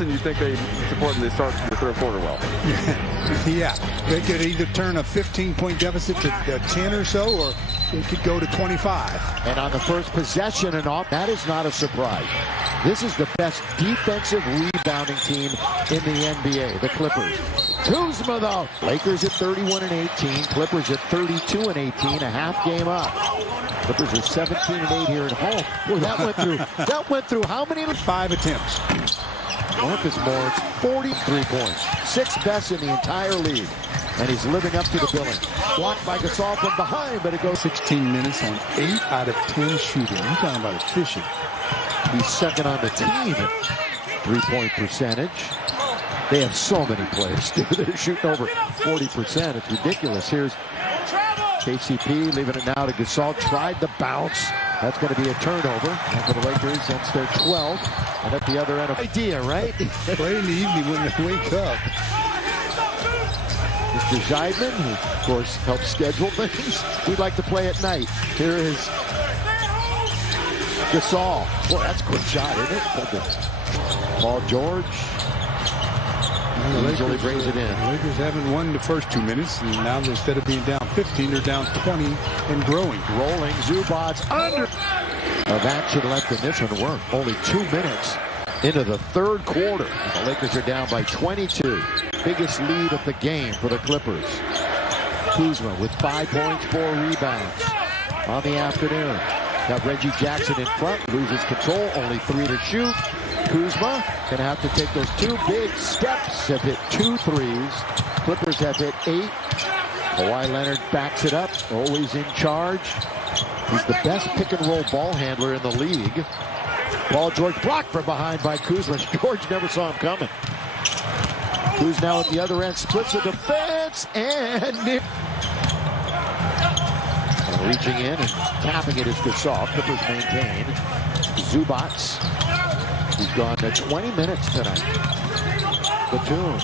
and you think it's important they start the third quarter well. Yeah, they could either turn a 15-point deficit to 10 or so, or it could go to 25. And on the first possession and all, that is not a surprise. This is the best defensive rebounding team in the NBA, the Clippers. Kuzma, though. Lakers at 31-18, Clippers at 32-18, a half game up. Clippers are 17-8 here at home. Boy, that went through how many? 5 attempts. Marcus Morris, 43 points, 6th best in the entire league, and he's living up to the billing. Blocked by Gasol from behind, but it goes 16 minutes on 8 out of 10 shooting. You're talking about efficient. He's second on the team in three-point percentage. They have so many players. They're shooting over 40%. It's ridiculous. Here's KCP leaving it now to Gasol. Tried the bounce. That's going to be a turnover. And for the Lakers, that's their 12th. And at the other end of idea, right? Play in the evening when they wake up. Mr. Zeidman, who of course helps schedule things. We'd like to play at night. Here is Gasol. Boy, that's a quick shot, isn't it? Paul George. The Lakers brings it in. The Lakers haven't won the first 2 minutes, and now instead of being down 15, they're down 20 and growing. Rolling, Zubac's under of action left in this one. We're only 2 minutes into the third quarter. The Lakers are down by 22. Biggest lead of the game for the Clippers. Kuzma with 5 points, 4 rebounds on the afternoon. Got Reggie Jackson in front, loses control, only 3 to shoot. Kuzma gonna have to take those 2 big steps. Have hit 2 threes. Clippers have hit 8. Kawhi Leonard backs it up, always in charge. He's the best pick-and-roll ball handler in the league. Paul George blocked from behind by Kuzma. George never saw him coming. Kuz now at the other end, splits the defense, and reaching in and tapping it is Gasol. Clippers maintain. Zubac. He's gone to 20 minutes tonight. Batum.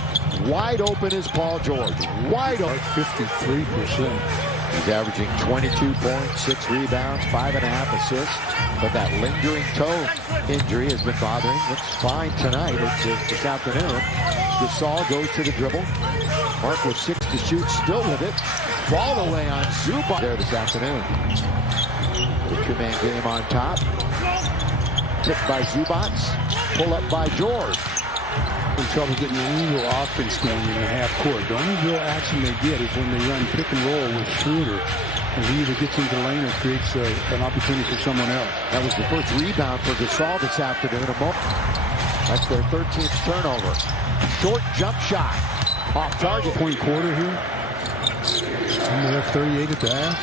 Wide open is Paul George. Wide open. 53%. He's averaging 22 points, 6 rebounds, 5.5 assists. But that lingering toe injury has been bothering. Looks fine tonight. It's this afternoon. Gasol goes to the dribble. Mark with 6 to shoot, still with it. Ball away on Zubac there this afternoon. The 2-man game on top. Tipped by Zubac. Pull up by George. In trouble getting any real offense going in the half court. The only real action they get is when they run pick and roll with Schroeder. And he either gets into the lane or creates an opportunity for someone else. That was the first rebound for Gasol this afternoon. That's their 13th turnover. Short jump shot. Off target. Point quarter here. And they have 38 at the half.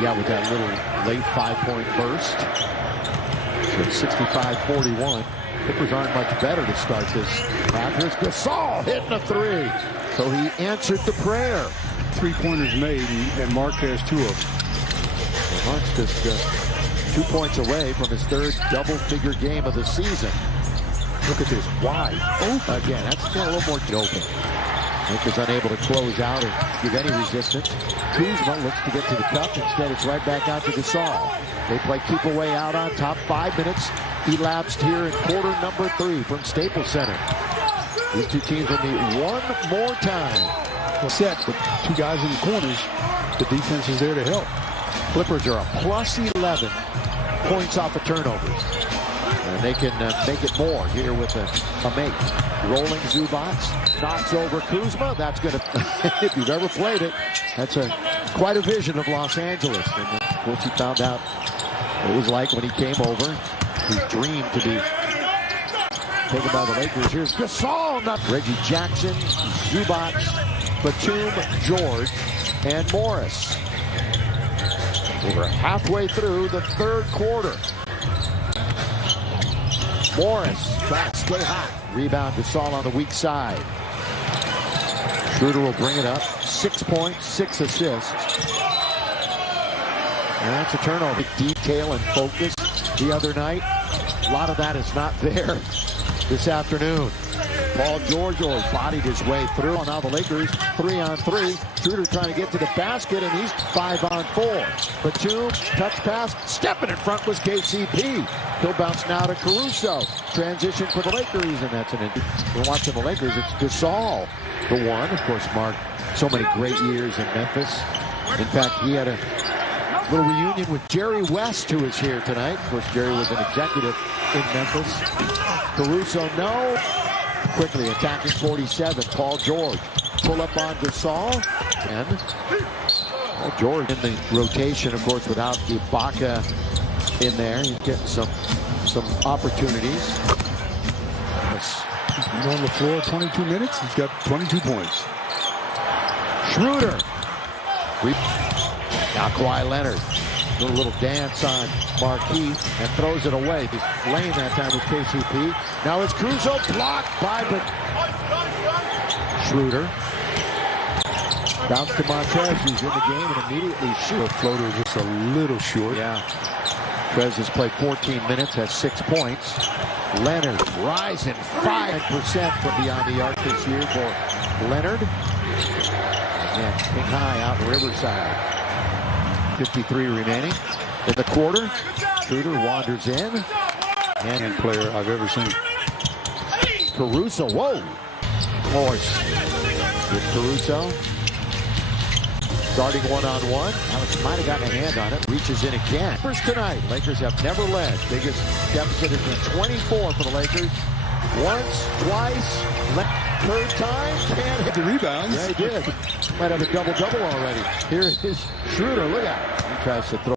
Yeah, with that little late 5-point burst. So 65-41. Clippers aren't much better to start this half. Here's Gasol hitting a 3. So he answered the prayer. 3-pointers made, and Mark has 2 of them. Well, Mark's just 2 points away from his 3rd double-figure game of the season. Look at this, wide open. Again, that's a little more open. Lakers unable to close out or give any resistance. Kuzma looks to get to the cup. Instead, it's right back out to Gasol. They play keep away out on top. 5 minutes elapsed here in quarter number 3 from Staples Center. These 2 teams will meet one more time. Set with 2 guys in the corners. The defense is there to help. Clippers are a plus 11 points off of turnovers. And they can make it more here with a make. Rolling Zubac, knocks over Kuzma. That's going to, if you've ever played it, that's quite a vision of Los Angeles. And of course, he found out what it was like when he came over. He dreamed to be taken by the Lakers. Here's Gasol. Reggie Jackson, Zubac, Batum, George, and Morris. We're halfway through the 3rd quarter. Morris trying to stay hot. Rebound Gasol on the weak side. Schroeder will bring it up. 6 points, 6 assists. And that's a turnover. Detail and focus the other night. A lot of that is not there this afternoon. Paul George bodied his way through. Now the Lakers 3-on-3. Schroeder trying to get to the basket, and he's 5-on-4. Batum, touch pass, stepping in front was KCP. He'll bounce now to Caruso. Transition for the Lakers, and that's an injury. We're watching the Lakers. It's Gasol, the one. Of course, Mark, so many great years in Memphis. In fact, he had a little reunion with Jerry West, who is here tonight. Of course, Jerry was an executive in Memphis. Caruso, no. Quickly attacking 47, Paul George. Pull up on Gasol, and George in the rotation, of course, without Ibaka in there. He's getting some opportunities. He's on the floor 22 minutes. He's got 22 points. Schroeder. Now Kawhi Leonard. Do a little dance on Marquis and throws it away. He's laying that time with KCP. Now it's Caruso, blocked by Schroeder. Bounce to Montrez, who's in the game and immediately shoots. The floater just a little short. Yeah. Trez has played 14 minutes, has 6 points. Leonard rising 5% from beyond the arc this year for Leonard. Again, king high out in Riverside. 53 remaining in the quarter. Schroeder wanders in. And player I've ever seen. Caruso, whoa. Morse with Caruso. Starting one-on-one. Alex might have gotten a hand on it. Reaches in again. First tonight, Lakers have never led. Biggest deficit has been 24 for the Lakers. Once, twice, third time, can't hit the rebounds. Yeah, he did. Might have a double-double already. Here is Schroeder. Look out. He tries to throw.